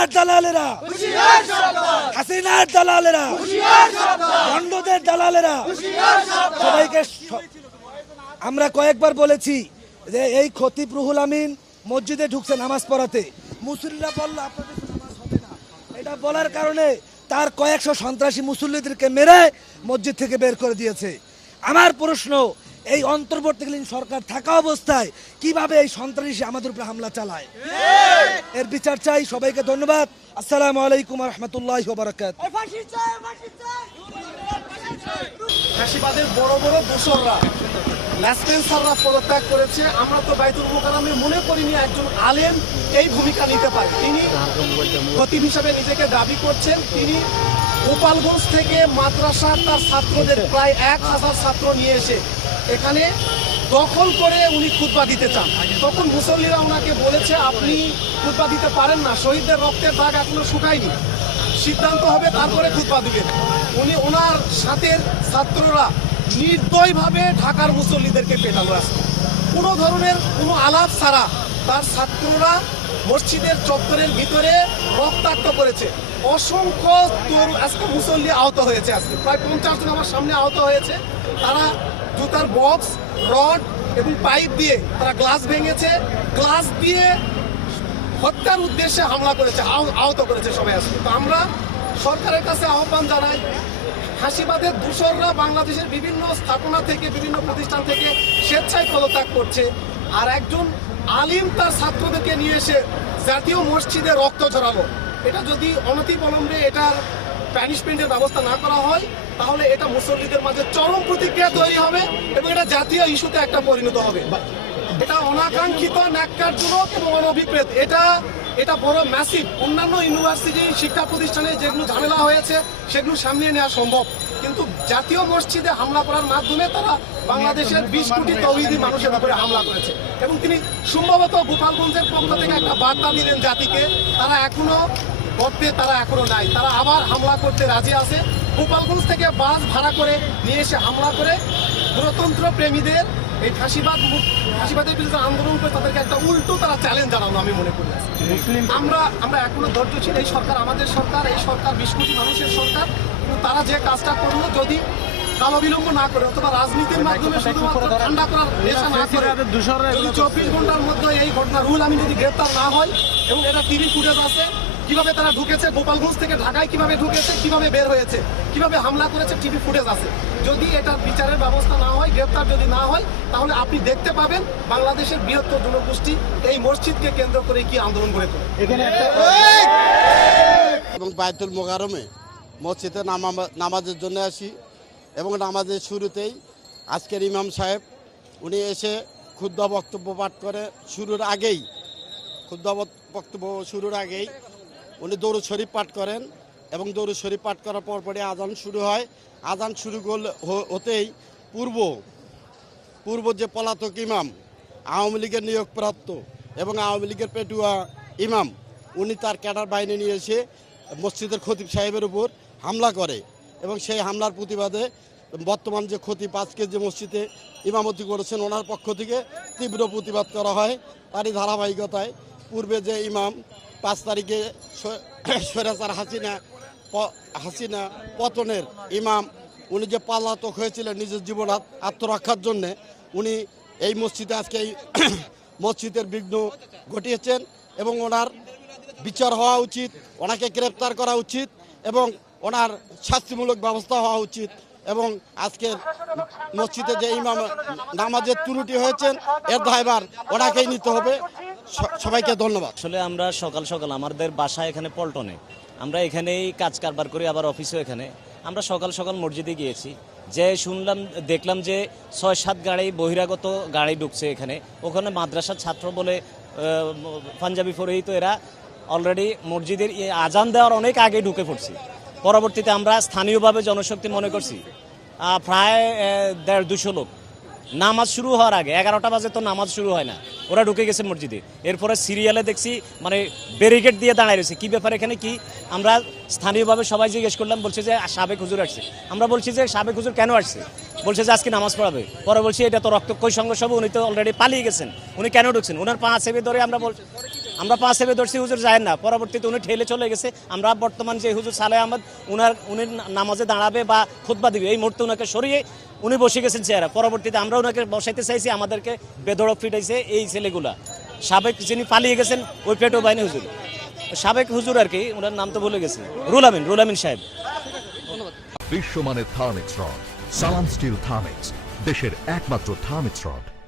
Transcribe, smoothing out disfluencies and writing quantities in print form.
হাসিনার দালালেরা, হাসিনার দালালেরা, খণ্ডদের দালালেরা সবাইকে আমরা কয়েকবার বলেছি যে এই খতিব রুহুল আমিন মসজিদে ঢুকছে নামাজ পড়াতে, মুসল্লিরা বললো আপনাদের নামাজ হবে না। এটা বলার কারণে তার কয়েকশো সন্ত্রাসী মুসল্লিদেরকে মেরে মসজিদ থেকে বের করে দিয়েছে। আমার প্রশ্ন, এই অন্তর্বর্তীকালীন সরকার থাকা অবস্থায় কিভাবে এই সন্ত্রাসী আমাদের উপরে হামলা চালায়? এর বিচার চাই। সবাইকে ধন্যবাদ। আসসালামু আলাইকুম ওয়া রাহমাতুল্লাহি ওয়া বারাকাতুহু। ফ্যাসিবাদের বড় বড় দোসররা লেসপেন্সাররা পদত্যাগ করেছে। আমরা তো বাইতুল মোকাররমে মনে করিনি একজন আলেম এই ভূমিকা নিতে পারে। তিনি খতিব হিসেবে নিজেকে দাবি করছেন। তিনি গোপালগঞ্জ থেকে মাদ্রাসার তার ছাত্রদের প্রায় 1000 ছাত্র নিয়ে এসে এখানে দখল করে উনি খুতবা দিতে চান। তখন মুসল্লিরা ওনাকে বলেছে আপনি খুতবা দিতে পারেন না, শহীদদের রক্তের দাগ এখনো শুকায়নি, সিদ্ধান্ত হবে তারপরে খুতবা দিবেন। উনি ওনার সাথে ছাত্ররা নির্দয়ভাবে ঢাকার মুসল্লিদেরকে পেটালো। আজকে কোনো ধরনের কোনো আলাপ ছাড়া তার ছাত্ররা মসজিদের চত্বরের ভিতরে রক্তাক্ত করেছে। অসংখ্য আজকে মুসল্লি আহত হয়েছে। আজকে প্রায় 50 জন আমার সামনে আহত হয়েছে। তারা জুতার বক্স, রড এবং পাইপ দিয়ে তারা গ্লাস ভেঙেছে, গ্লাস দিয়ে হত্যার উদ্দেশ্যে হামলা করেছে, আহত করেছে সবাই। আজকে তো আমরা সরকারের কাছে আহ্বান জানাই, ফ্যাসিবাদের দূষররা বাংলাদেশের বিভিন্ন স্থাপনা থেকে, বিভিন্ন প্রতিষ্ঠান থেকে স্বেচ্ছায় পদত্যাগ করছে। আর একজন আলিম তার ছাত্রদেরকে নিয়ে এসে জাতীয় মসজিদে রক্ত ঝরালো। এটা যদি অনতিবিলম্বে এটার প্যানিশমেন্টের ব্যবস্থা না করা হয় তাহলে এটা মুসল্লিদের মাঝে চরম প্রতিক্রিয়া তৈরি হবে এবং এটা জাতীয় ইস্যুতে একটা পরিণত হবে। এটা অনাকাঙ্ক্ষিত, ন্যাক্কারজনক এবং অনভিপ্রেত। এটা বড় ম্যাসিভ। অন্যান্য ইউনিভার্সিটি, শিক্ষা প্রতিষ্ঠানে যেগুলো ঝামেলা হয়েছে সেগুলো সামনে নেওয়া সম্ভব, কিন্তু জাতীয় মসজিদে হামলা করার মাধ্যমে তারা বাংলাদেশের 20 কোটি তৌহিদি মানুষের উপরে হামলা করেছে। এবং তিনি সম্ভবত গোপালগঞ্জের পক্ষ থেকে একটা বার্তা দিলেন জাতিকে, তারা এখনো করতে, তারা এখনো নাই, তারা আবার হামলা করতে রাজি আছে। গোপালগঞ্জ থেকে বাস ভাড়া করে নিয়ে এসে হামলা করে গণতন্ত্র প্রেমীদের এই ফাঁসিবাদের বিরুদ্ধে আন্দোলন করে তাদেরকে একটা উল্টো তারা চ্যালেঞ্জ জানানো আমি মনে করি। আমরা এখনো ধৈর্যশীল। এই সরকার আমাদের সরকার, এই সরকার 20 কোটি মানুষের সরকার। কিন্তু তারা যে কাজটা করলো যদি কালো বিলম্ব না করে অথবা রাজনীতির মাধ্যমে শুধুমাত্র ঠান্ডা করার নেশা না করে, 24 ঘন্টার মধ্যে এই ঘটনা রুল আমি যদি গ্রেপ্তার না হয়, এবং এটা টিভি ফুটেজ আছে কিভাবে তারা ঢুকেছে, গোপালগঞ্জ থেকে ঢাকায় কিভাবে ঢুকেছে, কিভাবে বের হয়েছে, কিভাবে হামলা করেছে, টিভি ফুটেজ আছে। যদি এটা বিচারের ব্যবস্থা না হয়, গ্রেপ্তার যদি না হয়, তাহলে আপনি দেখতে পাবেন বাংলাদেশের বৃহত্তর জনগোষ্ঠী এই মসজিদকে কেন্দ্র করে কি আন্দোলন করে তোলে। এবং বাইতুল মোকাররমে মসজিদে নামাজের জন্য আসি এবং নামাজের শুরুতেই আজকের ইমাম সাহেব উনি এসে খুতবা বক্তব্য পাঠ করে খুতবা বক্তব্য শুরুর আগেই উনি দরুদ শরীফ পাঠ করেন এবং দরুদ শরীফ পাঠ করার পরপরই আজান শুরু হয়। আজান শুরু হতেই পূর্ব যে পলাতক ইমাম, আওয়ামী লীগের নিয়োগপ্রাপ্ত এবং আওয়ামী লীগের পেটুয়া ইমাম, উনি তার ক্যাডার বাহিনী নিয়ে এসে মসজিদের খতিব সাহেবের উপর হামলা করে এবং সেই হামলার প্রতিবাদে বর্তমান যে খতিব আজকে যে মসজিদে ইমামতি করেছেন ওনার পক্ষ থেকে তীব্র প্রতিবাদ করা হয়। তারই ধারাবাহিকতায় পূর্বে যে ইমাম 5 তারিখে স্বৈরাচার হাসিনা পতনের ইমাম, উনি যে পলাতক হয়েছিলেন নিজের জীবন আত্মরক্ষার জন্যে, উনি এই মসজিদে আজকে এই মসজিদের বিঘ্ন ঘটিয়েছেন এবং ওনার বিচার হওয়া উচিত, ওনাকে গ্রেপ্তার করা উচিত এবং ওনার শাস্তিমূলক ব্যবস্থা হওয়া উচিত। এবং আজকে মসজিদে যে ইমাম নামাজের ত্রুটি হয়েছেন এর দায়ভার ওনাকেই নিতে হবে। সবাইকে ধন্যবাদ। আসলে আমরা সকাল সকাল আমাদের বাসা এখানে পল্টনে, আমরা এখানেই কাজ কারবার করি, আবার অফিসও এখানে। আমরা সকাল সকাল মসজিদে গিয়েছি, যে দেখলাম যে 6-7 গাড়ি বহিরাগত গাড়ি ঢুকছে এখানে। ওখানে মাদ্রাসার ছাত্র বলে পাঞ্জাবি পরেই তো এরা অলরেডি মসজিদের আজান দেওয়ার অনেক আগে ঢুকে পড়ছে। পরবর্তীতে আমরা স্থানীয়ভাবে জনশক্তি মনে করছি প্রায় 150-200 লোক নামাজ শুরু হওয়ার আগে, 11টা বাজে তো নামাজ শুরু হয় না, ওরা ঢুকে গেছে মসজিদে। এরপরে সিরিয়ালে দেখছি মানে ব্যারিকেড দিয়ে দাঁড়ায় রয়েছে। কী ব্যাপার এখানে কি? আমরা স্থানীয়ভাবে সবাই জিজ্ঞেস করলাম, বলছে যে সাবেক হুজুর আসছে। আমরা বলছি যে সাবেক হুজুর কেন আসছে? বলছে যে আজকে নামাজ পড়াবে। পরে বলছি এটা তো রক্তক্ষয়ী সংঘর্ষ হবে, উনি তো অলরেডি পালিয়ে গেছেন, উনি কেন ঢুকছেন? ওনার পা চেপে ধরে আমরা 5 সেবে ধরছি হুজুর যায় না, পরবর্তীতে উনি ঠেলে চলে গেছে। আমরা বর্তমান যে হুজুর সালেহ আহমদ উনি নামাজে দাঁড়াবে বা খুতবা দিবে, এই মুহূর্তে ওনাকে সরিয়ে উনি বসে গেছেন চেয়ারে। পরবর্তীতে আমরা ওনাকে বসাইতে চাইছি, আমাদেরকে বেধড়ক ফিটাইছে এই ছেলেগুলা। সাবেক যিনি পালিয়ে গেছেন ওই পেটো বাহিনী হুজুর, সাবেক হুজুর আর কি, ওনার নাম তো ভুলে গেছি, রুল আমিন সাহেব। বিশ্বমানের থার্মিক্স রড, সালাম স্টিল থার্মিক্স, দেশের একমাত্র থার্মিক্স রড।